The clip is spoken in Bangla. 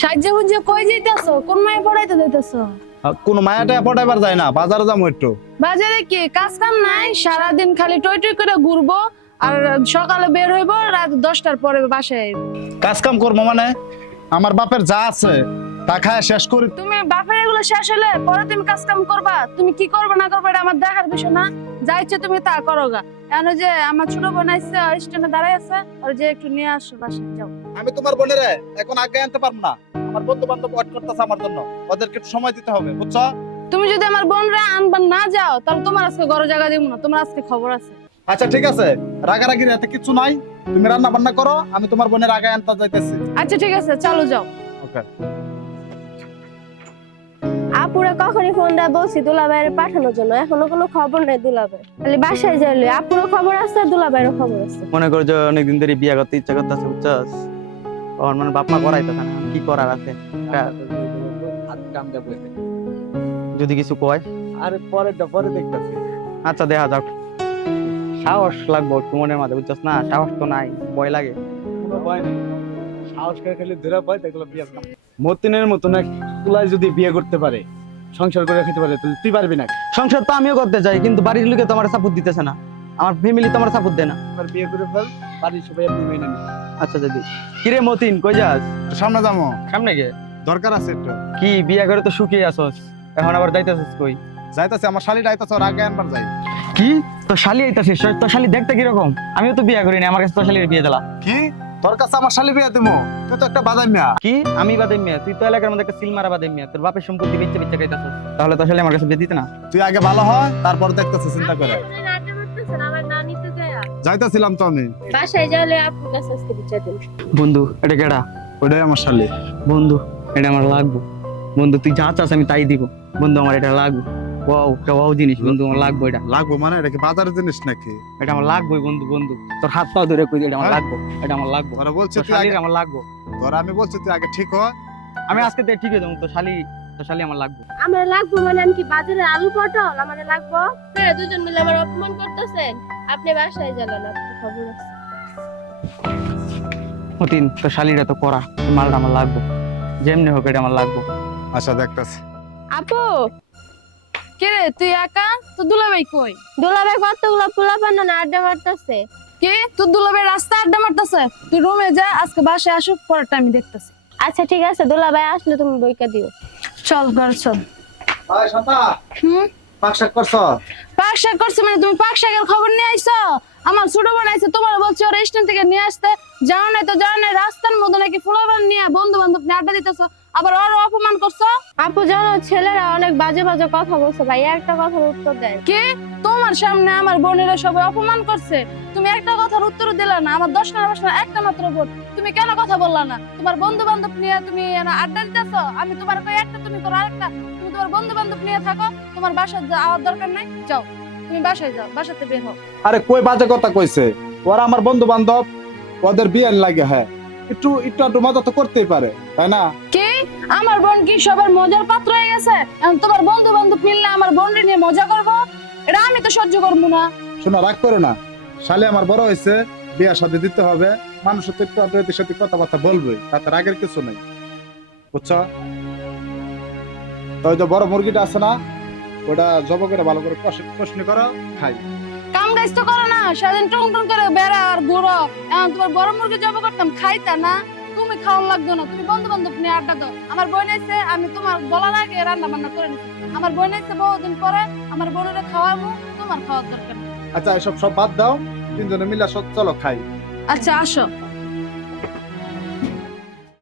সাহায্য বুঝে কই যাইতাছো? কোন মায়ে পড়াইতে যাইতাছো? কোন মায়াটা পটাইবার যায় না, বাজারে যাবো একটু। বাজারে কি কাজ কাম নাই? সারাদিন খালি টই টই করে ঘুরবো আর সকালে বের হইবো, রাত 10টার পরে বাসায় আইবো। কাজ কাম করবো মানে? আমার বাপের যা আছে তা খায় শেষ করি। তুমি বাপের এগুলো শেষ হলে পরে তুমি কাজ কাম করবা। তুমি কি করবে না করবে এটা আমার দেখার বিষয় না। যা ইচ্ছে তুমি তা করো গা। এখন যে আমার ছোট বোন আইছে স্টেশনে দাঁড়ায় আছে, ওর যে একটু নিয়ে আসো বাসায় যাও। আমি তোমার বোনের এখন আগে আনতে পারবো না। আমার বন্ধু বান্ধব ওয়েট করতেছে আমার জন্য, ওদেরকে একটু সময় দিতে হবে, বুঝছো? তুমি যদি আমার বোনরে আনবার না যাও তাহলে তোমার আজকে ঘরে জায়গা দিব না। তোমার আজকে খবর আছে। আচ্ছা ঠিক আছে, রাগারাগির এতে কিছু নাই। তুমি রান্না বান্না করো, আমি তোমার বোনের আগে আনতে যাইতেছি। আচ্ছা ঠিক আছে, চালু যাও। ওকে। আপুরে কখনই ফোন দেয়া বলছি দুলাভাইয়ের পাঠানোর জন্য, এখনো কোনো খবর নেই দুলাভাই। খালি বাসায় যাইলে আপুরও খবর আছে, দুলাভাইয়েরও খবর আছে। মনে কর যে অনেকদিন ধরে বিয়ে করতে ইচ্ছা করতেছে, বুঝছস? ওর মানে বাপ মা করাইতেছে না, কি করার আছে? যদি কিছু কয় আরে পরে দেখতেছি। আচ্ছা দেখা যাক। সাহস লাগবো একটু মনের মাঝে, বুঝছস না? সাহস তো নাই, ভয় লাগে। কোনো ভয় নেই, সাহস করে খালি ধরে পায় দেখলো বিয়ে করলাম। মতিনের মতন এক তুলাই যদি বিয়ে করতে পারে, সংসার করে খেতে পারে, তাহলে তুই পারবি না? সংসার তো আমিও করতে চাই, কিন্তু বাড়ির লোকে তো আমার সাপোর্ট দিতেছে না, আমার ফ্যামিলি তো আমার সাপোর্ট দেয় না। এবার বিয়ে করে ফেল, বাড়ির সবাই আপনি মেনে নিন। আচ্ছা যদি কিরে মতিন, কই যাস? একটু সামনে যাবো, সামনে গে দরকার আছে একটু। কি বিয়ে করে তো শুকিয়ে আসস, এখন আবার যাইতেছিস কই? যাইতেছে, আমার শালিটা আইতাছে, ওর আগে আনবার যাই। কি তোর শালি আইতাছিস? তোর শালি দেখতে কিরকম? আমিও তো বিয়ে করিনি, আমার কাছে তোর শালির বিয়ে দিলা। কি তোর কাছে আমার শালি বিয়ে দেবো? তুই তো একটা বাদাম মিয়া। কি আমি বাদাম মিয়া? তুই তো এলাকার মধ্যে একটা সিলমারা বাদাম মিয়া, তোর বাপের সম্পত্তি বেচে বেচে খাইতাছিস, তাহলে তোর শালি আমার কাছে বিয়ে দিতে না? তুই আগে ভালো হয়, তারপর দেখতেছে চিন্তা করে। আমার নানি তো যায়, যাইতেছিলাম তো আমি। বাসায় যাইলে আপুর কাছে আজকে বিচার দিন। বন্ধু এটা কেডা? ওটাই আমার শালি। বন্ধু এটা আমার লাগবে। বন্ধু তুই যা চাস আমি তাই দিব। বন্ধু আমার এটা লাগবে। ওয়াও জিনিস বন্ধু, আমার লাগবে। এটা লাগবো মানে? এটা কি বাজারের জিনিস নাকি? এটা আমার লাগবে বন্ধু। বন্ধু তোর হাত পা ধরে কই, এটা আমার লাগবে, এটা আমার লাগবে। তোরা বলছে তোর তুই আগে, শালির আমার লাগবে। তোরা আমি বলছি তুই আগে ঠিক হ। আমি আজকে থেকে ঠিক হয়ে যাবো। তোর শালি আমার লাগবে। আমার লাগবো মানে আমি কি বাজারে আলু পটল আমার লাগবো? আপনারা দুজন মিলে আমার অপমান করতেছেন। আপনি বাসায় যাবেন, আপনার খবর আছে। মতিন তোর শালিটা তো করা, মালটা আমার লাগবে, যেমনি হোক এটা আমার লাগবে। আচ্ছা দেখতেছি। আপু কে রে তুই একা? তো দুলাভাই কই? দুলাভাই কতগুলো পোলা পান্না না আড্ডা মারতেছে। কে তোর দুলাভাই রাস্তা আড্ডা মারতেছে? তুই রুমে যা, আজকে বাসায় আসুক, পরেরটা আমি দেখতেছি। আচ্ছা ঠিক আছে, দুলাভাই আসলে তুমি বইকা দিও। চল ঘরে চল। ভাই শান্তা, হুম, পাক শাক করছ? পাক শাক করছে মানে তুমি পাক শাকের খবর নিয়ে আইছো? আমার ছোট বোন আইছে, তোমার বলছি ওর স্টেশন থেকে নিয়ে আসতে। যাও নাই তো যাও নাই, রাস্তার মধ্যে নাকি ফুলাবান নিয়ে বন্ধু বান্ধব নিয়ে আড্ডা দিতেছো, আবার ওর অপমান করছো। আপু জানো ছেলেরা অনেক বাজে বাজে কথা বলছে, ভাই একটা কথার উত্তর দেয়। কে তোমার সামনে আমার বোনেরা সবাই অপমান করছে, তুমি একটা কথার উত্তর দিলা না। আমার 10 না 12 না একটা মাত্র বোন, তুমি কেন কথা বললা না? তোমার বন্ধু বান্ধব নিয়ে তুমি আড্ডা দিতেছো, আমি তোমার কই একটা, তুমি করো আরেকটা। তুমি তোমার বন্ধু বান্ধব নিয়ে থাকো, তোমার বাসায় যাওয়ার দরকার নাই। যাও তুমি বাসায় যাও, বাসাতে বের হও। আরে কই বাজে কথা কইছে? ওরা আমার বন্ধু বান্ধব, ওদের বিয়ে লাগে। হ্যাঁ একটু একটু একটু মজা তো করতেই পারে, তাই না? কি আমার বোন কি সবার মজার পাত্র হয়ে গেছে? এখন তোমার বন্ধু বান্ধব মিললে আমার বোনকে নিয়ে মজা করবো? এটা আমি তো সহ্য করবো না। শোনো, রাগ করো না। শালি আমার বড় হয়েছে, বিয়ে শাদী দিতে হবে। মানুষ তো একটু আপনাদের সাথে কথাবার্তা বলবে, তাতে রাগের কিছু নেই, বুঝছো? তো ওই যে বড় মুরগিটা আছে না, ওটা জব করে ভালো করে প্রশ্ন করো, খাই। কাম কাজ তো করো না, সারাদিন টং টং করে বেড়া আর ঘুরো। এখন তোমার বড় মুরগি জব করতাম, খাইতা না? তুমি খাওয়ান লাগতো না, তুমি বন্ধু বান্ধব নিয়ে আড্ডা দাও। আমার বোন এসে, আমি তোমার বলার আগে রান্না বান্না করে নিচ্ছি। আমার বোন এসে বহুদিন পরে, আমার বোনের খাওয়াবো, তোমার খাওয়ার দরকার নেই। আচ্ছা এসব সব বাদ দাও, তিনজনে মিলে চলো খাই। আচ্ছা আসো।